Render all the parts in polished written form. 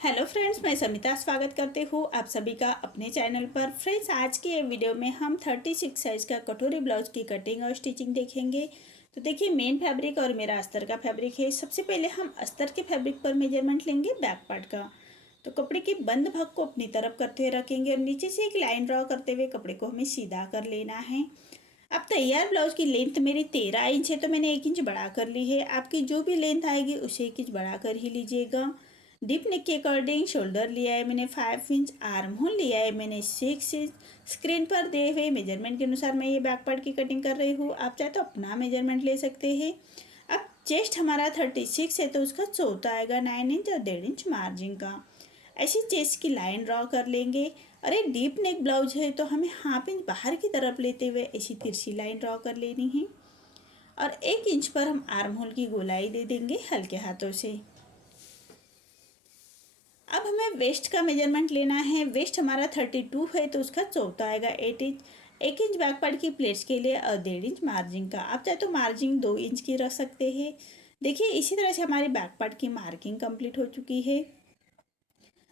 Hello friends, मैं समिता स्वागत करती हूँ आप सभी का अपने चैनल पर। फ्रेंड्स, आज के ये वीडियो में हम 36 साइज़ का कटोरी ब्लाउज की कटिंग और स्टिचिंग देखेंगे। तो देखिए, मेन फैब्रिक और मेरा अस्तर का फैब्रिक है। सबसे पहले हम अस्तर के फैब्रिक पर मेजरमेंट लेंगे बैक पार्ट का। तो कपड़े के बंद भाग को अपनी तरफ करते हुए रखेंगे और नीचे से एक लाइन ड्रॉ करते हुए कपड़े को हमें सीधा कर लेना है। अब तैयार ब्लाउज की लेंथ मेरी 13 इंच है, तो मैंने 1 इंच बढ़ा कर ली है। आपकी जो भी लेंथ आएगी उसे 1 इंच बढ़ा कर ही लीजिएगा। डीप नेक के अकॉर्डिंग शोल्डर लिया है मैंने 5 इंच, आर्म होल लिया है मैंने 6 इंच। स्क्रीन पर दिए हुए मेजरमेंट के अनुसार मैं ये बैक पार्ट की कटिंग कर रही हूँ। आप चाहे तो अपना मेजरमेंट ले सकते हैं। अब चेस्ट हमारा 36 है, तो उसका चौथा आएगा 9 इंच और 1.5 इंच मार्जिन का। ऐसी चेस्ट की लाइन ड्रॉ कर लेंगे। अरे डीप नेक ब्लाउज है तो हमें हाफ इंच बाहर की तरफ लेते हुए ऐसी तिरछी लाइन ड्रॉ कर लेनी है और 1 इंच पर हम आर्म होल की गोलाई दे देंगे हल्के हाथों से। अब हमें वेस्ट का मेजरमेंट लेना है। वेस्ट हमारा 32 है, तो उसका चौथा आएगा 8 इंच। 1 इंच बैक पार्ट की प्लेट्स के लिए और 1.5 इंच मार्जिन का। आप चाहे तो मार्जिन 2 इंच की रख सकते हैं। देखिए, इसी तरह से हमारी बैक पार्ट की मार्किंग कंप्लीट हो चुकी है।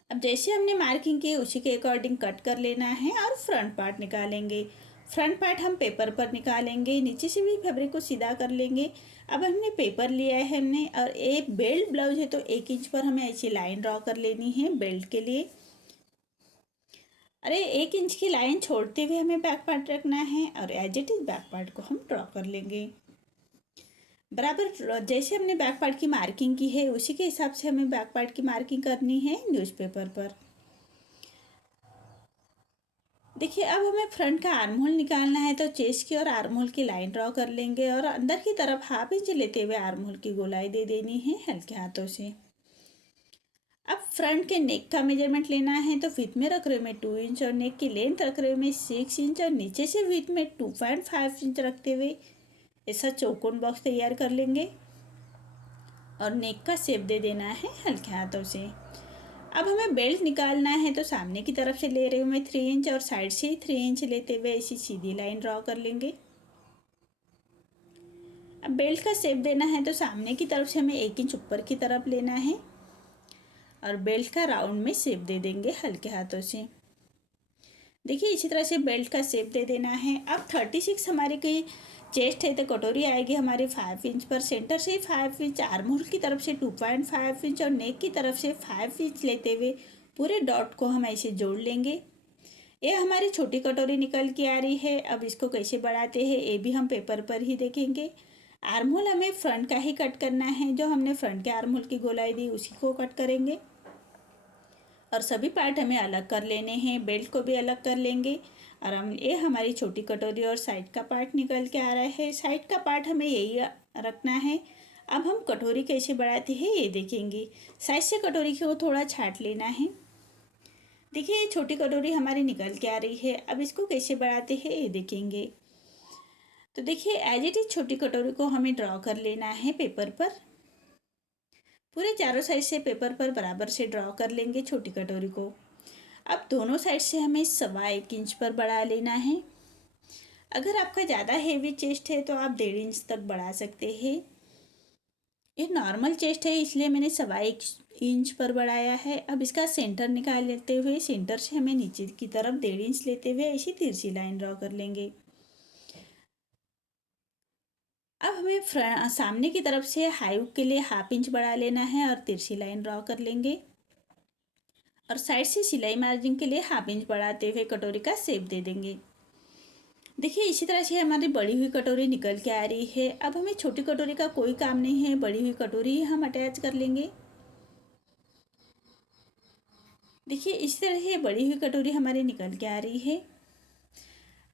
अब जैसे हमने मार्किंग की उसी के अकॉर्डिंग कट कर लेना है और फ्रंट पार्ट निकालेंगे। फ्रंट पार्ट हम पेपर पर निकालेंगे, नीचे से भी फैब्रिक को सीधा कर लेंगे। अब हमने पेपर लिया है हमने, और एक बेल्ट ब्लाउज है तो 1 इंच पर हमें ऐसी लाइन ड्रॉ कर लेनी है बेल्ट के लिए। अरे 1 इंच की लाइन छोड़ते हुए हमें बैक पार्ट रखना है और as it is back part को हम ड्रॉ कर लेंगे। बराबर जैसे हमने बैक पार्ट की मार्किंग की है उसी के हिसाब से हमें बैक पार्ट की मार्किंग करनी है न्यूज़पेपर पर। देखिए, अब हमें फ्रंट का आर्म होल निकालना है, तो चेस्ट की और आर्म होल की लाइन ड्रॉ कर लेंगे और अंदर की तरफ हाफ इंच लेते हुए आर्म होल की गोलाई दे देनी है हल्के हाथों से। अब फ्रंट के नेक का मेजरमेंट लेना है, तो विथ में रख रहे मैं 2 इंच और नेक की लेंथ रख रहे मैं 6 इंच और नीचे से विथ में 2.5 इंच रखते हुए ऐसा चौकोन बॉक्स तैयार कर लेंगे और नेक का शेप दे देना है हल्के हाथों से। अब हमें बेल्ट निकालना है, तो सामने की तरफ से ले रही हूँ मैं 3 इंच और साइड से ही 3 इंच लेते हुए ऐसी सीधी लाइन ड्रॉ कर लेंगे। अब बेल्ट का शेप देना है, तो सामने की तरफ से हमें 1 इंच ऊपर की तरफ लेना है और बेल्ट का राउंड में शेप दे देंगे हल्के हाथों से। देखिए, इसी तरह से बेल्ट का शेप दे देना है। अब 36 हमारी की चेस्ट है, तो कटोरी आएगी हमारी 5 इंच पर। सेंटर से 5 इंच, आर्म होल की तरफ से 2.5 इंच और नेक की तरफ से 5 इंच लेते हुए पूरे डॉट को हम ऐसे जोड़ लेंगे। ये हमारी छोटी कटोरी निकल के आ रही है। अब इसको कैसे बढ़ाते हैं ये भी हम पेपर पर ही देखेंगे। आर्म होल हमें फ्रंट का ही कट करना है, जो हमने फ्रंट के आर्म होल की गोलाई दी उसी को कट करेंगे और सभी पार्ट हमें अलग कर लेने हैं। बेल्ट को भी अलग कर लेंगे और हम ये हमारी छोटी कटोरी और साइड का पार्ट निकल के आ रहा है। साइड का पार्ट हमें यही रखना है। अब हम कटोरी कैसे बढ़ाते हैं ये देखेंगे। साइड से कटोरी को थोड़ा छाट लेना है। देखिए, ये छोटी कटोरी हमारी निकल के आ रही है। अब इसको कैसे बढ़ाते हैं ये देखेंगे। तो देखिए, एज इट इज छोटी कटोरी को हमें ड्रॉ कर लेना है पेपर पर। पूरे चारों साइड से पेपर पर बराबर से ड्रॉ कर लेंगे छोटी कटोरी को। अब दोनों साइड से हमें 1.25 इंच पर बढ़ा लेना है। अगर आपका ज़्यादा हेवी चेस्ट है तो आप 1.5 इंच तक बढ़ा सकते हैं। ये नॉर्मल चेस्ट है इसलिए मैंने 1.25 इंच पर बढ़ाया है। अब इसका सेंटर निकाल लेते हुए सेंटर से हमें नीचे की तरफ 1.5 इंच लेते हुए ऐसी तिरछी लाइन ड्रॉ कर लेंगे। अब हमें सामने की तरफ से हाई हुक के लिए हाफ इंच बढ़ा लेना है और तिरछी लाइन ड्रॉ कर लेंगे और साइड से सिलाई मार्जिन के लिए हाफ इंच बढ़ाते हुए कटोरी का शेप दे देंगे। देखिए, इसी तरह से हमारी बड़ी हुई कटोरी निकल के आ रही है। अब हमें छोटी कटोरी का कोई काम नहीं है, बड़ी हुई कटोरी ही हम अटैच कर लेंगे। देखिए, इस तरह से बड़ी हुई कटोरी हमारी निकल के आ रही है।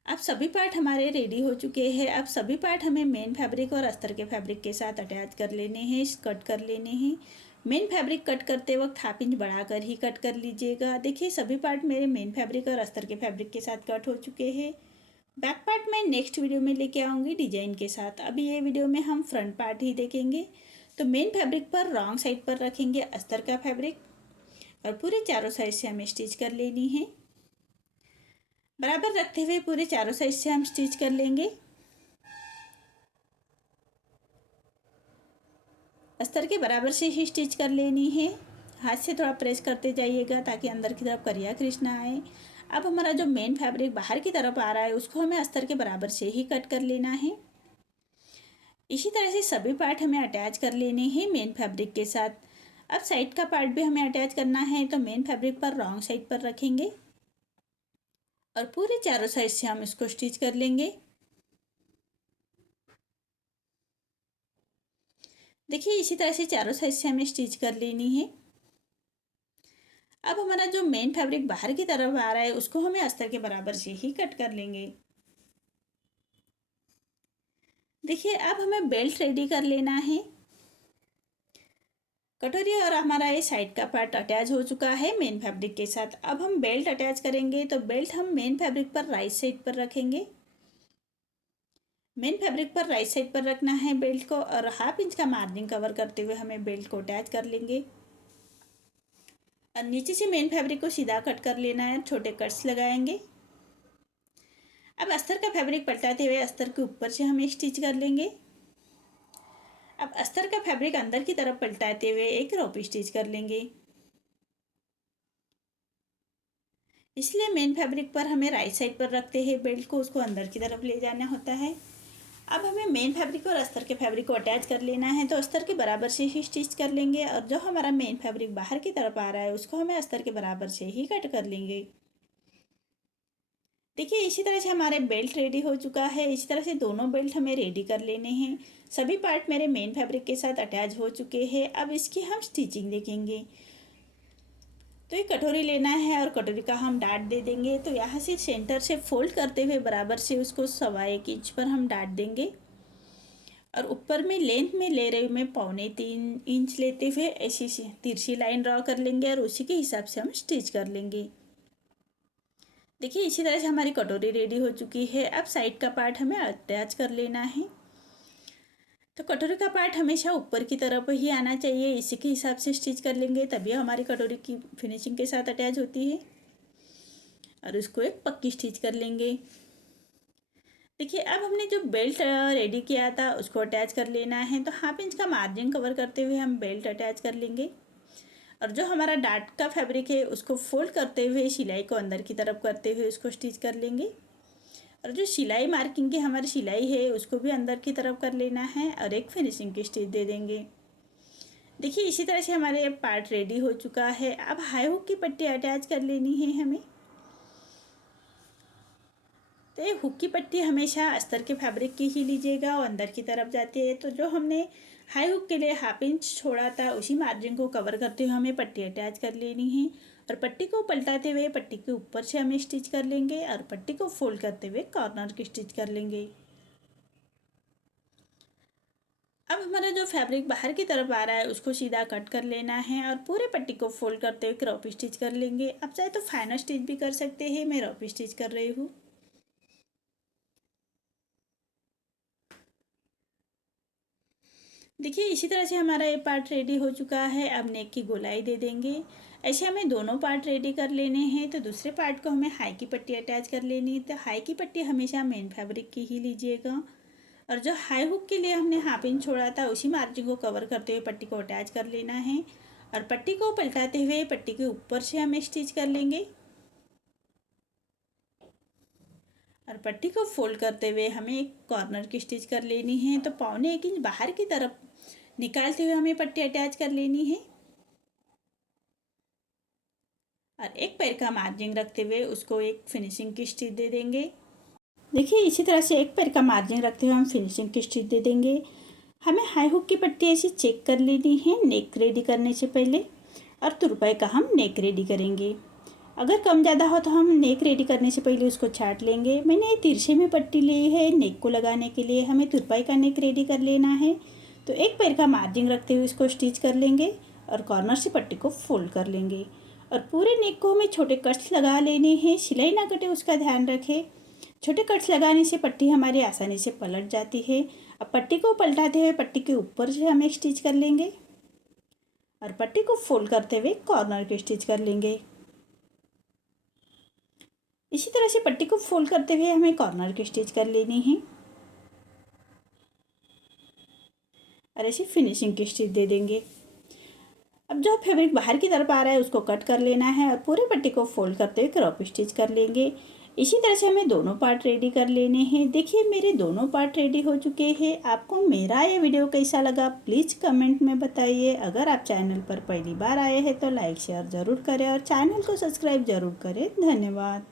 अब सभी पार्ट हमारे रेडी हो चुके हैं। अब सभी पार्ट हमें मेन फैब्रिक और अस्तर के फैब्रिक के साथ अटैच कर लेने हैं, कट कर लेने हैं। मेन फैब्रिक कट करते वक्त हाफ इंच बढ़ाकर ही कट कर लीजिएगा। देखिए, सभी पार्ट मेरे मेन फैब्रिक और अस्तर के फैब्रिक के साथ कट हो चुके हैं। बैक पार्ट मैं नेक्स्ट वीडियो में लेके आऊँगी डिजाइन के साथ। अभी ये वीडियो में हम फ्रंट पार्ट ही देखेंगे। तो मेन फैब्रिक पर रॉन्ग साइड पर रखेंगे अस्तर का फैब्रिक और पूरे चारों साइड से हमें स्टिच कर लेनी है। बराबर रखते हुए पूरे चारों साइड से हम स्टिच कर लेंगे। अस्तर के बराबर से ही स्टिच कर लेनी है हाथ से थोड़ा प्रेस करते जाइएगा ताकि अंदर की तरफ करिया क्रीज ना आए। अब हमारा जो मेन फैब्रिक बाहर की तरफ आ रहा है उसको हमें अस्तर के बराबर से ही कट कर लेना है। इसी तरह से सभी पार्ट हमें अटैच कर लेने हैं मेन फैब्रिक के साथ। अब साइड का पार्ट भी हमें अटैच करना है, तो मेन फैब्रिक पर रॉन्ग साइड पर रखेंगे और पूरे चारों साइड से हम इसको स्टिच कर लेंगे। देखिए इसी तरह से चारों साइड से हमें स्टिच कर लेनी है। अब हमारा जो मेन फैब्रिक बाहर की तरफ आ रहा है उसको हमें अस्तर के बराबर से ही कट कर लेंगे। देखिए अब हमें बेल्ट रेडी कर लेना है। कटोरी और हमारा ये साइड का पार्ट अटैच हो चुका है मेन फैब्रिक के साथ। अब हम बेल्ट अटैच करेंगे, तो बेल्ट हम मेन फैब्रिक पर राइट साइड पर रखेंगे। मेन फैब्रिक पर राइट साइड पर रखना है बेल्ट को और 1/2 इंच का मार्जिन कवर करते हुए हमें बेल्ट को अटैच कर लेंगे। और नीचे से मेन फैब्रिक को सीधा कट कर लेना है, छोटे कट्स लगाएंगे। अब अस्तर का फैब्रिक पलटाते हुए अस्तर के ऊपर से हमें स्टिच कर लेंगे। अब अस्तर का फैब्रिक अंदर की तरफ पलटाते हुए एक रोप स्टिच कर लेंगे। इसलिए मेन फैब्रिक पर हमें राइट साइड पर रखते हैं बेल्ट को, उसको अंदर की तरफ ले जाना होता है। अब हमें मेन फैब्रिक और अस्तर के फैब्रिक को अटैच कर लेना है, तो अस्तर के बराबर से ही स्टिच कर लेंगे और जो हमारा मेन फैब्रिक बाहर की तरफ आ रहा है उसको हमें अस्तर के बराबर से ही कट कर लेंगे। देखिए इसी तरह से हमारे बेल्ट रेडी हो चुका है। इसी तरह से दोनों बेल्ट हमें रेडी कर लेने हैं। सभी पार्ट मेरे मेन फैब्रिक के साथ अटैच हो चुके हैं। अब इसकी हम स्टिचिंग देखेंगे। तो एक कटोरी लेना है और कटोरी का हम डाट दे देंगे। तो यहाँ से सेंटर से फोल्ड करते हुए बराबर से उसको 1.25 इंच पर हम डाट देंगे और ऊपर में लेंथ में ले रही हूँ मैं 2.25 इंच लेते हुए ऐसी तिरछी लाइन ड्रॉ कर लेंगे और उसी के हिसाब से हम स्टिच कर लेंगे। देखिए इसी तरह से हमारी कटोरी रेडी हो चुकी है। अब साइड का पार्ट हमें अटैच कर लेना है। तो कटोरी का पार्ट हमेशा ऊपर की तरफ ही आना चाहिए, इसी के हिसाब से स्टिच कर लेंगे, तभी हमारी कटोरी की फिनिशिंग के साथ अटैच होती है। और उसको एक पक्की स्टिच कर लेंगे। देखिए अब हमने जो बेल्ट रेडी किया था उसको अटैच कर लेना है। तो 1/2 इंच का मार्जिन कवर करते हुए हम बेल्ट अटैच कर लेंगे और जो हमारा डाट का फैब्रिक है उसको फोल्ड करते हुए सिलाई को अंदर की तरफ करते हुए उसको स्टिच कर लेंगे और जो सिलाई मार्किंग की हमारी सिलाई है उसको भी अंदर की तरफ कर लेना है और एक फिनिशिंग की स्टिच दे देंगे। देखिए इसी तरह से हमारे पार्ट रेडी हो चुका है। अब हाई हुक की पट्टी अटैच कर लेनी है हमें। तो ये हुक की पट्टी हमेशा अस्तर के फैब्रिक की ही लीजिएगा और अंदर की तरफ जाती है। तो जो हमने हाई हुक के लिए 1/2 इंच छोड़ा था उसी मार्जिन को कवर करते हुए हमें पट्टी अटैच कर लेनी है और पट्टी को पलटाते हुए पट्टी के ऊपर से हमें स्टिच कर लेंगे और पट्टी को फोल्ड करते हुए कॉर्नर की स्टिच कर लेंगे। अब हमारा जो फैब्रिक बाहर की तरफ आ रहा है उसको सीधा कट कर लेना है और पूरे पट्टी को फोल्ड करते हुए क्रॉप स्टिच कर लेंगे। अब चाहे तो फाइनल स्टिच भी कर सकते हैं, मैं रॉप स्टिच कर रही हूँ। देखिए इसी तरह से हमारा ये पार्ट रेडी हो चुका है। अब नेक की गोलाई दे देंगे। ऐसे हमें दोनों पार्ट रेडी कर लेने हैं। तो दूसरे पार्ट को हमें हाई की पट्टी अटैच कर लेनी है। तो हाई की पट्टी हमेशा मेन फैब्रिक की ही लीजिएगा और जो हाई हुक के लिए हमने 1/2 इंच छोड़ा था उसी मार्जिन को कवर करते हुए पट्टी को अटैच कर लेना है और पट्टी को पलटाते हुए पट्टी के ऊपर से हमें स्टिच कर लेंगे और पट्टी को फोल्ड करते हुए हमें एक कॉर्नर की स्टिच कर लेनी है। तो 1.25 इंच बाहर की तरफ निकालते हुए हमें पट्टी अटैच कर लेनी है और एक पैर का मार्जिन रखते हुए उसको एक फिनिशिंग की स्टिच दे देंगे। देखिए इसी तरह से एक पैर का मार्जिन रखते हुए हम फिनिशिंग की स्टिच दे देंगे। हमें हाई हुक की पट्टी ऐसी चेक कर लेनी है नेक रेडी करने से पहले और तुरपाई का हम नेक रेडी करेंगे। अगर कम ज़्यादा हो तो हम नेक रेडी करने से पहले उसको छाट लेंगे। मैंने ये तिरछे में पट्टी ली है नेक को लगाने के लिए, हमें तुरपाई का नेक रेडी कर लेना है। तो एक पैर का मार्जिन रखते हुए इसको स्टिच कर लेंगे और कॉर्नर से पट्टी को फोल्ड कर लेंगे और पूरे नेक को हमें छोटे कट्स लगा लेने हैं। सिलाई ना कटे उसका ध्यान रखें। छोटे कट्स लगाने से पट्टी हमारी आसानी से पलट जाती है। अब पट्टी को पलटाते हुए पट्टी के ऊपर से हमें स्टिच कर लेंगे और पट्टी को फोल्ड करते हुए कॉर्नर की स्टिच कर लेंगे। इसी तरह से पट्टी को फोल्ड करते हुए हमें कॉर्नर की स्टिच कर लेनी है और ऐसे फिनिशिंग की स्टिच दे देंगे। अब जो फैब्रिक बाहर की तरफ आ रहा है उसको कट कर लेना है और पूरे पट्टी को फोल्ड करते हुए क्रॉप स्टिच कर लेंगे। इसी तरह से हमें दोनों पार्ट रेडी कर लेने हैं। देखिए मेरे दोनों पार्ट रेडी हो चुके हैं। आपको मेरा ये वीडियो कैसा लगा प्लीज़ कमेंट में बताइए। अगर आप चैनल पर पहली बार आए हैं तो लाइक शेयर ज़रूर करें और चैनल को सब्सक्राइब ज़रूर करें। धन्यवाद।